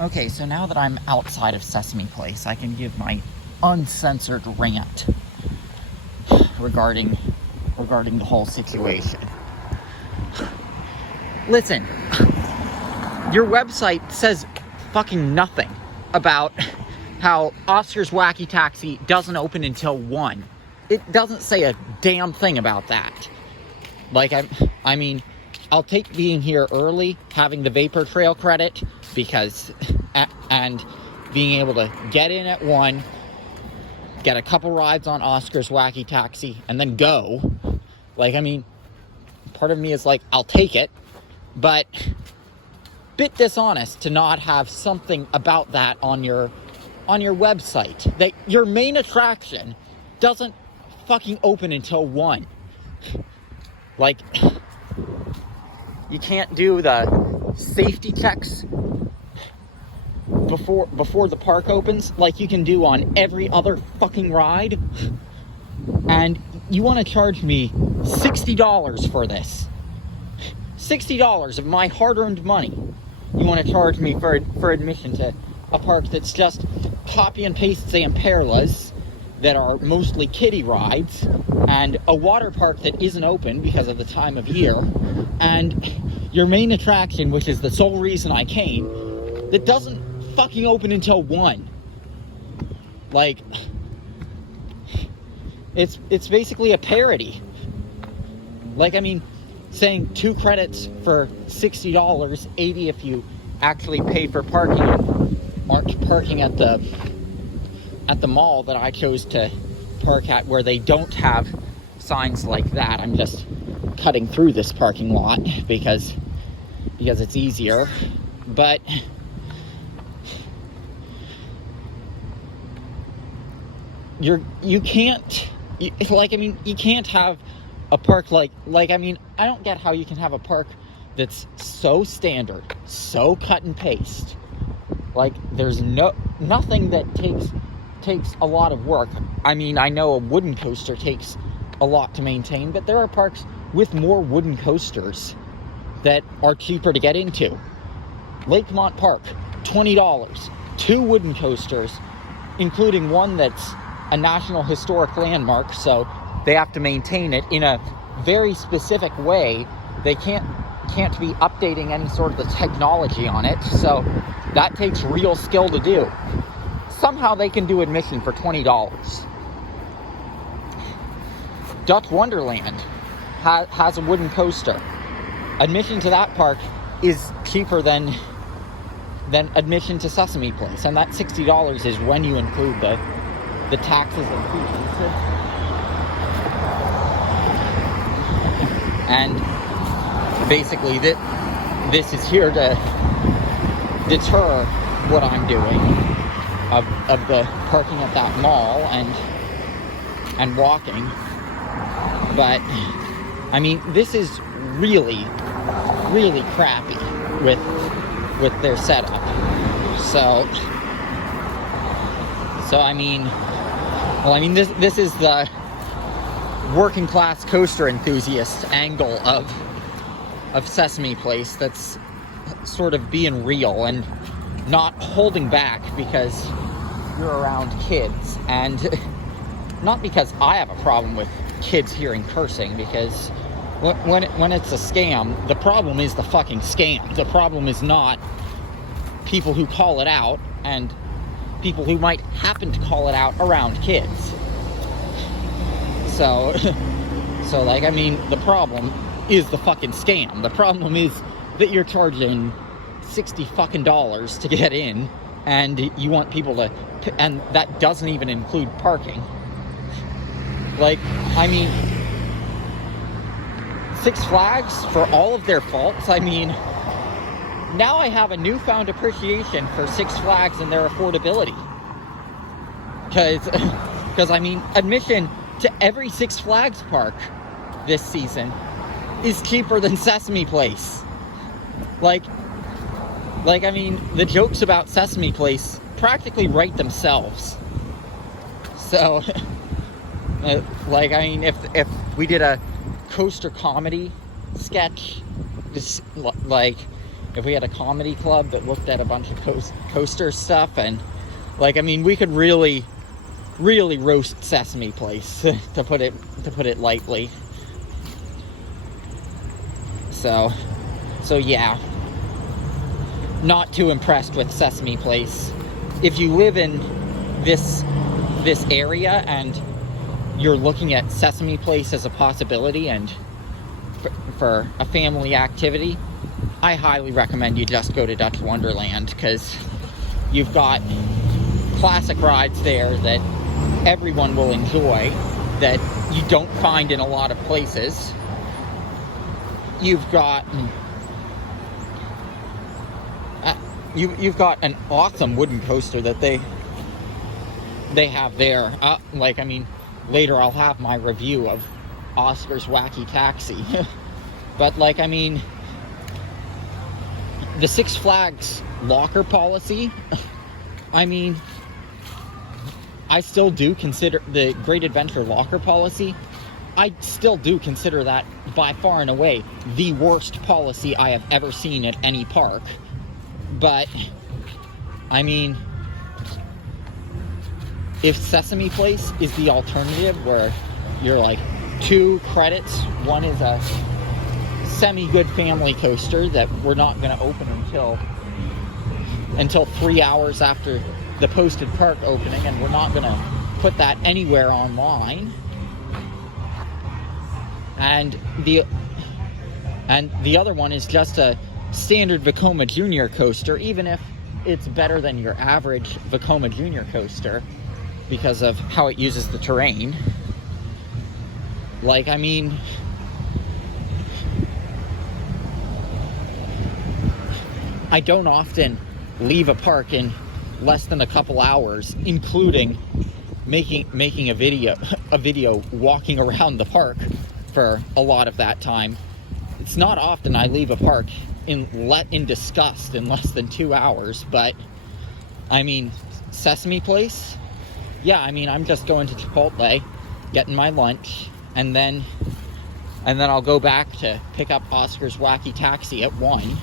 Okay, so now that I'm outside of Sesame Place, I can give my uncensored rant regarding the whole situation. Listen, your website says fucking nothing about how Oscar's Wacky Taxi doesn't open until 1. It doesn't say a damn thing about that. Like, I mean, I'll take being here early, having the Vapor Trail credit, because, and being able to get in at 1, get a couple rides on Oscar's Wacky Taxi, and then go. Like, I mean, part of me is like, I'll take it, but bit dishonest to not have something about that on your website. That your main attraction doesn't fucking open until 1. Like, you can't do the safety checks before the park opens like you can do on every other fucking ride. And you want to charge me $60 for this. $60 of my hard-earned money. You want to charge me for admission to a park that's just copy and paste Zamperlas that are mostly kiddie rides, and a water park that isn't open because of the time of year, and your main attraction, which is the sole reason I came, that doesn't fucking open until 1. Like, it's basically a parody. Like, I mean, saying 2 credits for $60, $80 if you actually pay for parking, aren't parking at the mall that I chose to park at, where they don't have signs like that. I'm just cutting through this parking lot because it's easier. But you can't have a park like I mean, I don't get how you can have a park that's so standard, so cut and paste. Like, there's nothing that takes a lot of work. I mean, I know a wooden coaster takes a lot to maintain, but there are parks with more wooden coasters that are cheaper to get into. Lakemont Park, $20. 2 wooden coasters, including one that's a National Historic Landmark, so they have to maintain it in a very specific way. They can't be updating any sort of the technology on it, so that takes real skill to do. Somehow they can do admission for $20. Dutch Wonderland has a wooden coaster. Admission to that park is cheaper than admission to Sesame Place, and that $60 is when you include the taxes and fees. And basically this is here to deter what I'm doing of the parking at that mall and walking. But I mean, this is really, really crappy with their setup. So I mean, this is the working class coaster enthusiast angle of Sesame Place that's sort of being real and not holding back because you're around kids, and not because I have a problem with kids hearing cursing, because when it's a scam, the problem is the fucking scam. The problem is not people who call it out and people who might happen to call it out around kids. So like, I mean, the problem is the fucking scam. The problem is that you're charging $60 fucking to get in, and you want people to, and that doesn't even include parking. Like, I mean, Six Flags, for all of their faults, I mean, now I have a newfound appreciation for Six Flags and their affordability. Because I mean, admission to every Six Flags park this season is cheaper than Sesame Place. Like, I mean, the jokes about Sesame Place practically write themselves. So, like, I mean, if we did a coaster comedy sketch, just like, if we had a comedy club that looked at a bunch of coaster stuff, and like, I mean, we could really roast Sesame Place, to put it lightly. So yeah, not too impressed with Sesame Place. If you live in this area and you're looking at Sesame Place as a possibility and for a family activity, I highly recommend you just go to Dutch Wonderland, because you've got classic rides there that everyone will enjoy, that you don't find in a lot of places. You've got you've got an awesome wooden coaster that they have there. Like, I mean, later I'll have my review of Oscar's Wacky Taxi. But like, I mean, the Six Flags locker policy, I mean, I still do consider the Great Adventure locker policy, I still do consider that by far and away the worst policy I have ever seen at any park. But, I mean, if Sesame Place is the alternative, where you're like 2 credits, one is a semi-good family coaster that we're not going to open until 3 hours after the posted park opening, and we're not going to put that anywhere online. And the other one is just a standard Vekoma Junior coaster, even if it's better than your average Vekoma Junior coaster because of how it uses the terrain. Like, I mean, I don't often leave a park in less than a couple hours, including making a video walking around the park for a lot of that time. It's not often I leave a park in disgust in less than 2 hours. But I mean, Sesame Place, yeah, I mean, I'm just going to Chipotle, getting my lunch, and then I'll go back to pick up Oscar's Wacky Taxi at 1.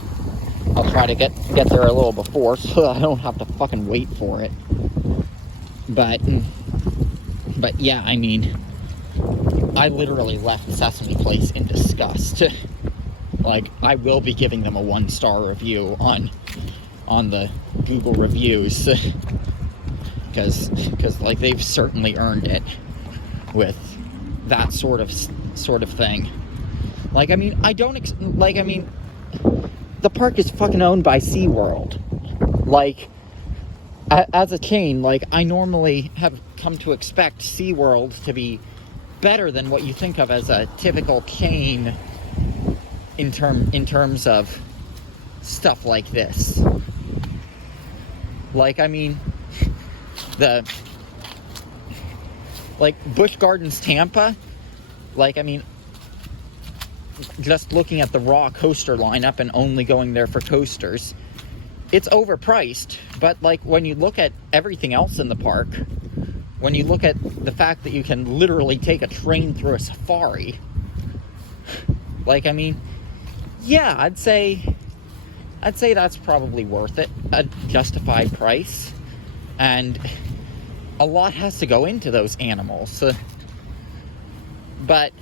I'll try to get there a little before, so I don't have to fucking wait for it. But yeah, I mean, I literally left Sesame Place in disgust. Like, I will be giving them a 1-star review on the Google reviews, because like, they've certainly earned it with that sort of thing. Like, I mean, the park is fucking owned by SeaWorld. Like, as a chain, like, I normally have come to expect SeaWorld to be better than what you think of as a typical chain in terms of stuff like this. Like, I mean, Busch Gardens Tampa, like, I mean, just looking at the raw coaster lineup and only going there for coasters, it's overpriced. But like, when you look at everything else in the park, when you look at the fact that you can literally take a train through a safari, like, I mean, yeah, I'd say that's probably worth it, a justified price. And a lot has to go into those animals. But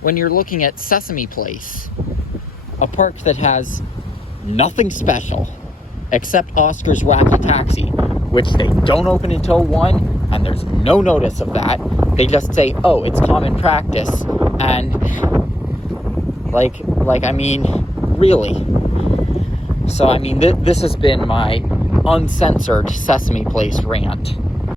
when you're looking at Sesame Place, a park that has nothing special except Oscar's Wacky Taxi, which they don't open until 1, and there's no notice of that. They just say, oh, it's common practice. And like, I mean, really. So, I mean, this has been my uncensored Sesame Place rant.